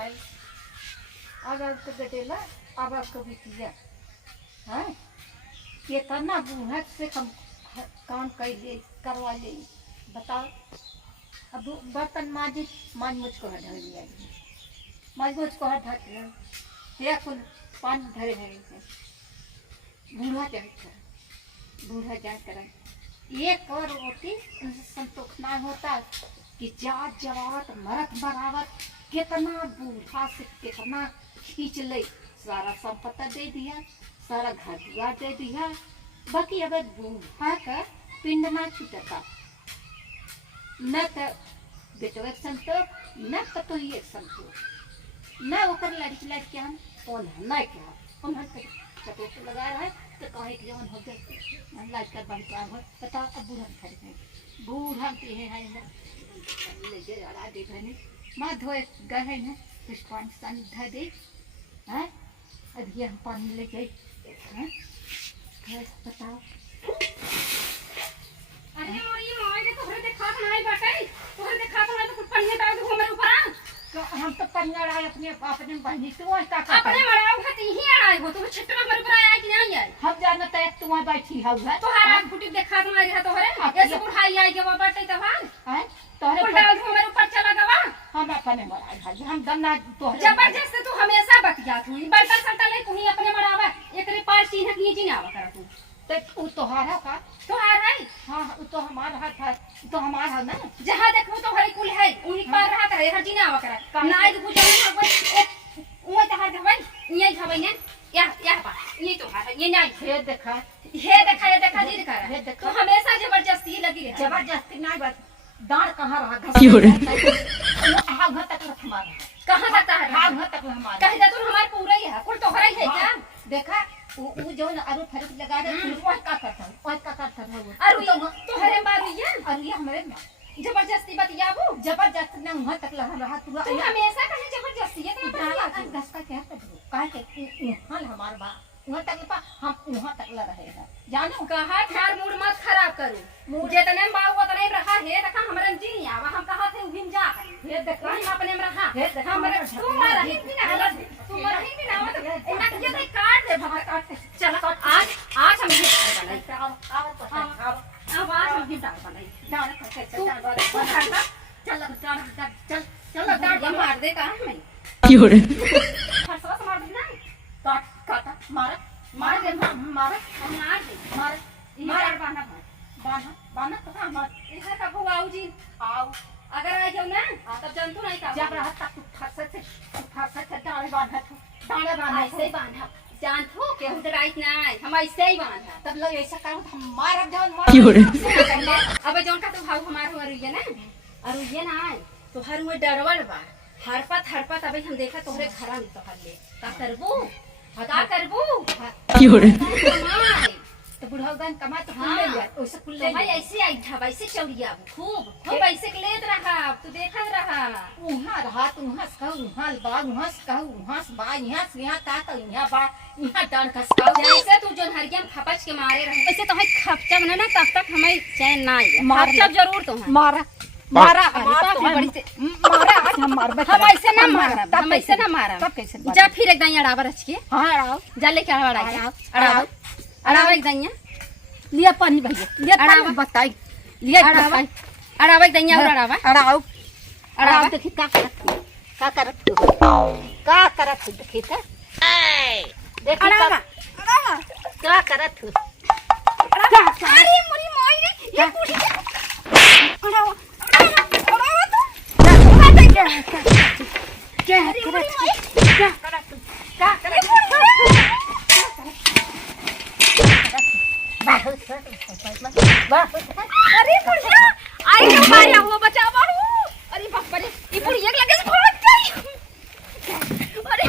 आए अगर तो गटेला अब कभी किया है कितना बूढ़ा से हम काम कर ले करवा ले बताओ। अब बर्तन मांझ मुझको हटा लिया मांझ मुझको हटा दिया कुल पानी धरे है बूढ़ा जाए कर एक और होती उनसे संतोष ना होता कि जात जवात मरत बरावत कितना बूढ़ा से कितना खींच ले सारा संपत्ति दे दिया सारा घर द्वार दे दिया बाकी अगर बूढ़ा का पिंड ना छूटता न तो बेटवे संतोष न तो ये संतोष न ओकर लड़कियां उन्हें क्या उन्हें चपेट लगा रहा है तो कहे कि जवन हो गए लाज कर बनता है बता अब बूढ़ा के हैं ले जे अड़ा दे बने मां धोए गए हैं कुछ पानी धर दे हैं अब ये हम पानी ले गए हैं बताओ। अरे मोरी मोई ने तोहरे देखा नहीं बाटे तोहरे देखा तो कुछ पनिया डाल दो मेरे ऊपर तो हम तो पनिया डाल अपने बहनी तो वही का अपने मराओ खाती ही आए हो तुम छिटवा मेरे ऊपर आया कि नहीं आए हम जाना तो एक तुम बैठी हौ है तोहरा फुटी देखा तो नहीं तोहरे ऐसे बुढ़ाई आई के बाटे तोहार हैं तोहरे फुल डाल दो मेरे ऊपर चला गवा हम अपने मराई भाई हम दन्ना तोहरे जबरदस्त तू हमेशा बतिया तू बड़का संता ले तू ही अपने मरावा एकरे पार चिन्ह की जी ना कर तू तो तोहरा का तोहार है हां तो हमारा हाथ है तो हमारा है ना जहां देखो तो हरी कुल है उन्हीं पार रहा करे हर जी ना कर नाइ बुझे ना भाई ओए तहार भाई ये खबै ने या पा ये तो है ये नहीं हे देखा जी दिखा रहा तो हमेशा जबरदस्ती लगी रहे जबरदस्ती नहीं बात दांत कहां रहा घस हां तक हमारा कहां तक है हां तक हमारा कह दे तू हमार पूरा ही है कुल तोहरा ही है क्या देखा वो जो अरु फरक लगा रहे वो का करता है अरु तोहरे मारू ये अरु ये हमारे जबरदस्ती बतियाबू जबरदस्त ना वहां तक रहा तू हमेशा कहे जबरदस्ती है तो दस का क्या कर काहे के हाल हमार बा वहां तक पा हम वहां तक रहेगा जानो कहा थार मूड मत खराब करू मूड जितने बाऊ उतने रहा है देखा हमरे जी नहीं आवा हम कहा थे उहिम जा हे देख हम अपने में रहा हे देख हमरे तू मारा ही भी ना तू मारा ही भी ना मत इना के ये काट दे भाग काट चल आज हम ये बनाई अब आज हम ये बनाई चल मार दे कहां मैं क्यों रे फरसा मार दे ना काट मार दे मार बाना कहां मार इधर का बुआऊ जी आओ अगर आ जाओ ना तब जंतु नहीं का जब रहा तक फरसा से डाले बांधा ऐसे ही बांधा जानतो के हम राइट नहीं हम ऐसे ही बांधा तब लोग ऐसा करो हम मार जान अब जौन का तो भाव हमार हो रही है ना और ये ना तो हर में डरवल बा हरपत अबे हम देखा तोहरे घरा में तो हल्ले का करबू क्यों रे तो बुढ़ा गान कमा तो हाँ। ले लिया ओसे कुल ले भाई ऐसे आई था वैसे चौड़िया खूब ऐसे लेत रहा तू देखत रहा उहां रहा तू उहां कहू उहां बा उहां कहू उहां बा यहां से यहां ता तो यहां बा यहां डांड खसकाऊ जैसे तू जोन हरियम खपच के मारे रहे वैसे तो है खपचा बना ना तब तक हमें चैन ना आई खपचा जरूर तो है मारा तो बड़ी से मारा आज हम मार हम ऐसे ना मारा हम ऐसे ना मारा तब कैसे जा फिर एक दाइया अड़ावा रच के हां अड़ाओ जा लेके अड़ावा एक दाइया लिया पानी भैया लिया अड़ावा बताई लिया अड़ावा एक दाइया और अड़ाओ देखी का करत देखी था देखी अड़ावा क्या करत अरे मोरी माई ने ये कुड़ी अड़ावा अरे बुढ़िया आई हमारे हुआ बचावा हूं अरे बाप रे ये बुढ़िया लगे से भाग गई अरे